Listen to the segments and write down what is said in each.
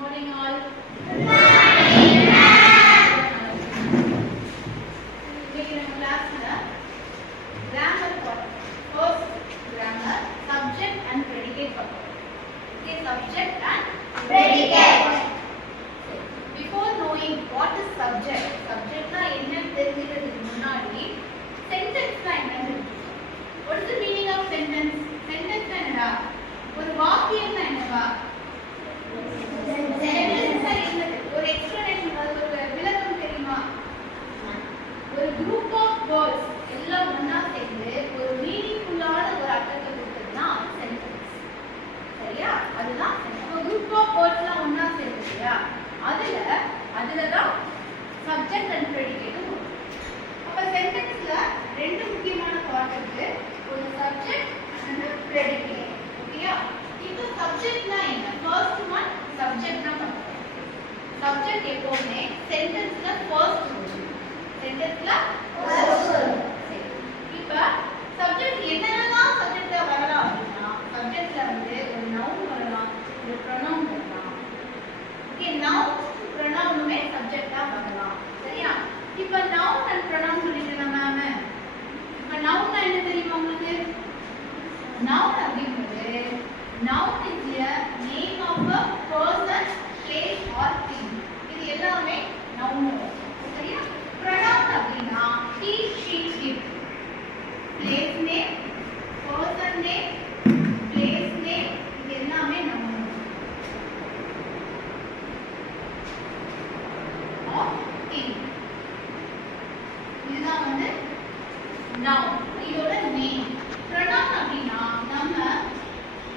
morning all. இன்னைக்கு நம்ம கிளாஸ்ல கிராமர் பார்ப்போம். First grammar subject and predicate பார்ப்போம். Okay, subject and predicate. Before knowing what is subject, subjectனா என்னன்னு தெரிஞ்சிக்கிறதுக்கு முன்னாடி சென்டென்ஸ்னா என்னன்னு தெரிஞ்சுக்கணும். What is the meaning of sentence? Sentence என்னடா? ஒரு வாக்கியம்னா என்னவா? சென்டென்ஸ்னா என்னது? ஒரு எக்ஸ்பிளனேஷன், ஒரு விளக்கம் தெரியுமா? ஒரு குரூப் ஆஃப் வேர்ட்ஸ் எல்லாம் ஒண்ணா சேர்ந்து ஒரு மீனிங்ஃபுல்லான ஒரு அர்த்தத்தை கொடுத்ததுன்னா சென்டென்ஸ். சரியா? அதுதான் அப்ப குரூப் ஆஃப் வேர்ட்ஸ்லாம் ஒண்ணா சேர்ந்துச்சியா? அதுல தான் சப்ஜெக்ட் அண்ட் ப்ரெடிகேட் வரும். அப்ப சென்டென்ஸ்ல ரெண்டு முக்கியமான பார்ட் இருக்கு. ஒரு சப்ஜெக்ட் and ப்ரெடிகேட். ஓகேயா? இப்போ சப்ஜெக்ட்னா என்ன? ஃபர்ஸ்ட் ஒன் சப்ஜெக்ட்னா பார்ப்போம். சப்ஜெக்ட் எப்பவுமே சென்டென்ஸ்ல ஃபர்ஸ்ட் வரும். சென்டென்ஸ்ல ஃபர்ஸ்ட் வரும். இப்போ சப்ஜெக்ட் என்னென்னலாம் சப்ஜெக்ட்ல வரலாம் அப்படின்னா சப்ஜெக்ட்ல வந்து ஒரு நவுன் வரலாம், ஒரு ப்ரொனவுன் வரலாம். ஓகே, நவுன் ப்ரொனவுனுமே சப்ஜெக்ட்டா வரலாம். சரியா? இப்போ நவுன் அண்ட் ப்ரொனவுன் சொல்லிட்டேனா மேம்? இப்போ நவுன்னா என்ன தெரியுமா உங்களுக்கு? நவுன் அப்படிங்கிறது noun is a name of a person, place or thing. இது எல்லாமே noun. சரியா? pronoun அப்படினா he, she, it. place name, person name, place name, இது எல்லாமே noun. or thing. இதுதான் வந்து noun. இதோட name. pronoun அப்படினா நம்ம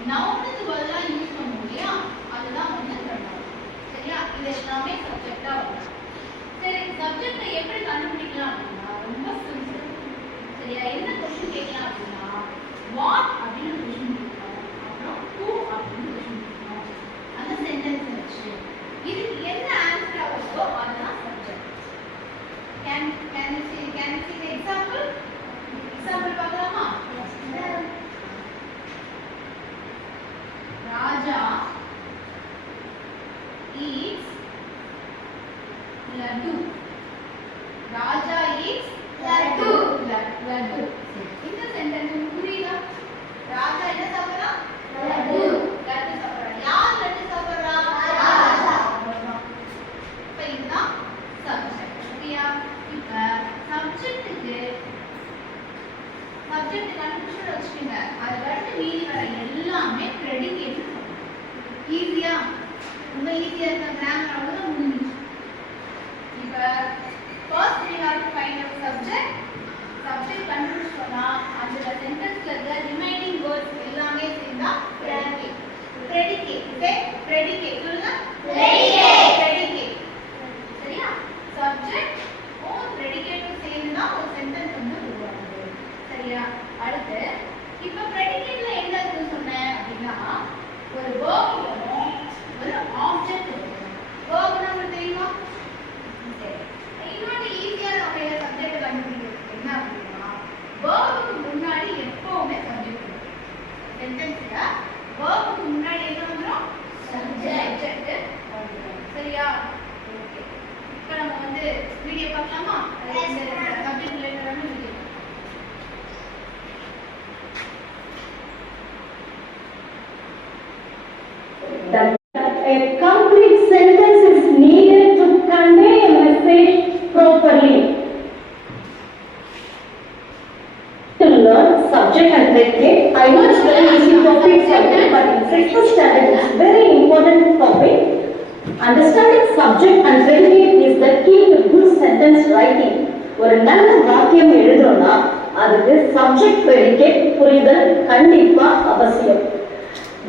நவுனுக்கு பதிலா யூஸ் பண்ணுவோம் இல்லையா? அதுதான் வந்து pronoun. சரியா? இது எல்லாமே சப்ஜெக்ட்டா வரும். சரி, சப்ஜெக்ட்டை எப்படி கண்டுபிடிக்கலாம் அப்படின்னா ரொம்ப சிம்பிள். சரியா? என்ன क्वेश्चन கேட்கலாம் அப்படின்னா வாட் அப்படின்னு क्वेश्चन கேட்கலாம். அப்புறம் who அப்படின்னு क्वेश्चन கேட்கலாம். அந்த சென்டென்ஸ் வச்சு இதுக்கு என்ன ஆன்சர் வருதோ அதுதான் subject. Can you see the example? Example பார்க்கலாமா? Raja eats laddu. Raja eats laddu. Laddu. இந்த சென்டென்ஸ் புரியுதா? ராஜா என்ன சாப்பிடுறான்? laddu. laddu சாப்பிடுறான். யார் laddu சாப்பிடுறா? ராஜா சாப்பிடுறான். இப்ப இதுதான் சப்ஜெக்ட். சரியா? இப்ப சப்ஜெக்ட்டுக்கு சப்ஜெக்ட் கண்டுபிடிச்சு வச்சுக்கோங்க. அதுக்கு அடுத்து மீதி வர எல்லாமே ப்ரெடிகேட். ஈஸியா? ரொம்ப ஈஸியா இருக்க கிராமர் அவ்வளவுதான் முடிஞ்சிச்சு. இப்போ first we have to find out subject. Subject கண்டுபிடிச்சோம்னா அதுல சென்டென்ஸ்ல இருக்க ரிமைனிங் வேர்ட்ஸ் எல்லாமே சேர்ந்தா ப்ரெடிகேட். ப்ரெடிகேட். ஓகே? ப்ரெடிகேட் சொல்லுங்க. ப்ரெடிகேட். ப்ரெடிகேட். சரியா? சப்ஜெக்ட் ஓர் ப்ரெடிகேட்டும் சேர்ந்துனா ஒரு சென்டென்ஸ் வந்து உருவாகுது. சரியா? அடுத்து இப்போ ப்ரெடிகேட்ல என்ன இருக்குன்னு சொன்னேன் அப்படின்னா ஒரு verb வரும், ஒரு ஆப்ஜெக்ட் வரும். verbனா உங்களுக்கு தெரியுமா? சரி, இன்னொரு ஈஸியான வகையில சப்ஜெக்ட் கண்டுபிடிக்கிறது என்ன அப்படின்னா verbக்கு முன்னாடி எப்பவுமே சப்ஜெக்ட் வரும். சென்டென்ஸ்ல verbக்கு முன்னாடி என்ன வந்துரும்? சப்ஜெக்ட் வந்துரும். சரியா? ஓகே, இப்போ நம்ம வந்து வீடியோ பார்க்கலாமா? சப்ஜெக்ட் ரிலேட்டடான video. That a complete sentence is needed to convey a message properly. To learn subject and predicate, I know it's very easy topic for you, but in 6th standard it's very important topic. Understanding subject and predicate is the key to good sentence writing. ஒரு நல்ல வாக்கியம் எழுதணும்னா அதுக்கு subject predicate புரிதல் கண்டிப்பா அவசியம்.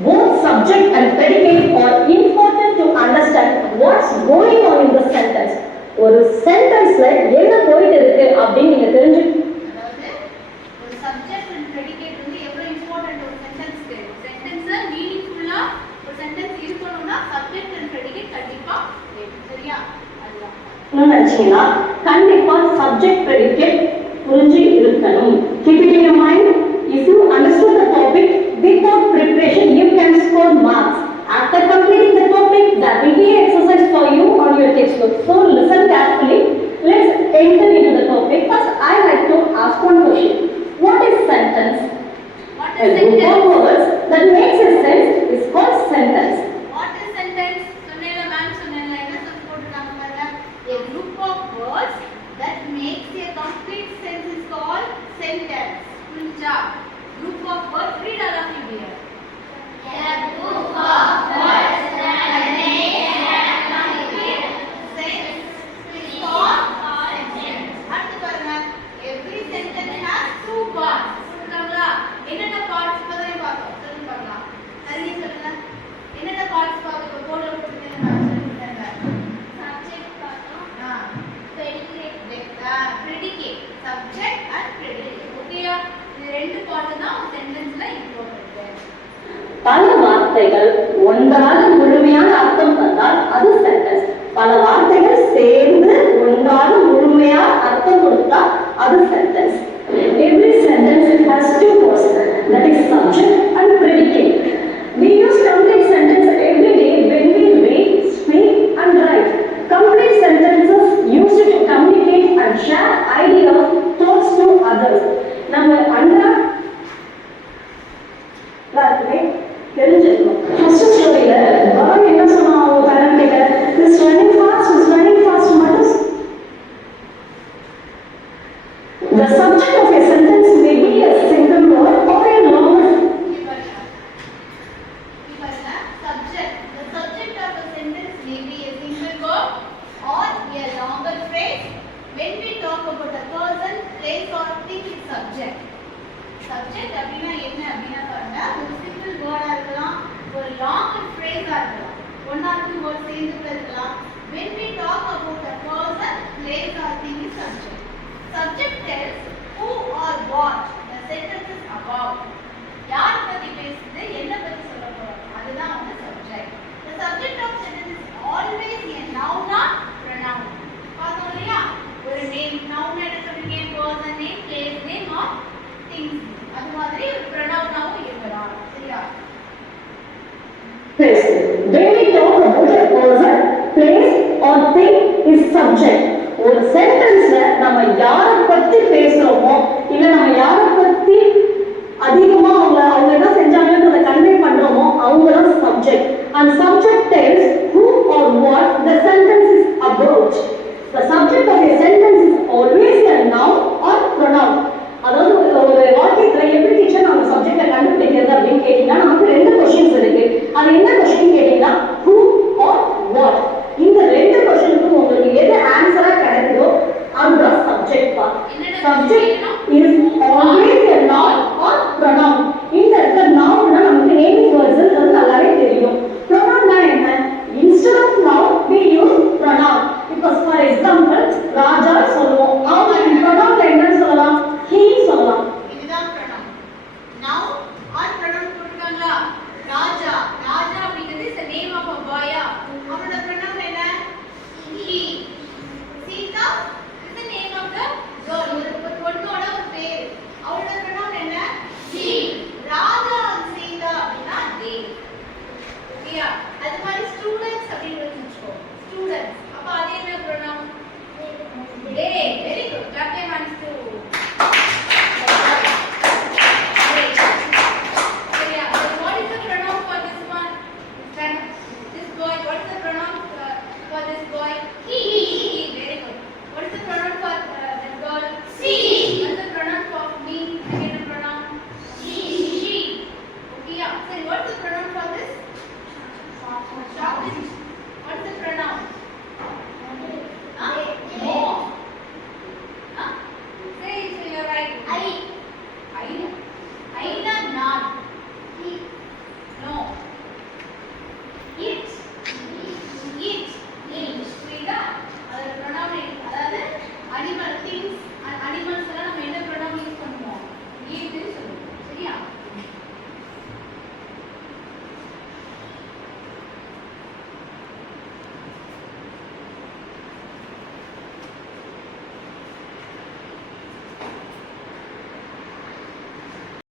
Both subject and predicate are important to understand what's going on in the sentence. ஒரு சென்டென்ஸ்ல என்ன போயிட்டு இருக்கு அப்படின்னு நீங்க தெரிஞ்சு அதாவது ஒரு சப்ஜெக்ட் அண்ட் ப்ரெடிகேட் வந்து எவ்வளவு இம்பார்ட்டன்ட் ஒரு சென்டென்ஸ்க்கு. சென்டென்ஸ்ல மீனிங்ஃபுல்லா ஒரு சென்டென்ஸ் இருக்கணும்னா சப்ஜெக்ட் அண்ட் ப்ரெடிகேட் கண்டிப்பா வேணும். சரியா? அதுதான் நினைச்சீங்கன்னா கண்டிப்பா சப்ஜெக்ட் ப்ரெடிகேட் புரிஞ்சு இருக்கணும். Keep it in your mind. If you understood the topic without preparation, you can score marks. After completing the topic, that will be phrase ஆ இருக்கலாம். One or two words சேர்ந்து இருக்கலாம். When we talk about a person, place or thing is subject. Subject tells who or what the sentence is about. யார் பத்தி பேசுது, என்ன பத்தி சொல்ல போறோம், அதுதான் வந்து subject. The subject of sentence is always a noun or pronoun. பார்த்தோம் இல்லையா? ஒரு name, noun என்ன சொல்றீங்க? person name, place name or things name. அது மாதிரி ஒரு pronoun-ஆவும் இருக்கலாம். சரியா? Place. When we talk about a person, place or thing is subject. ஒரு சென்டென்ஸ்ல நம்ம யாரை பத்தி பேசுறோமோ இல்ல நம்ம யாரை பத்தி அதிகமா அவங்க என்ன செஞ்சாங்கன்றத கன்வே பண்றோமோ அவங்க தான் subject. And subject tells who or what the sentence is about. The subject of a sentence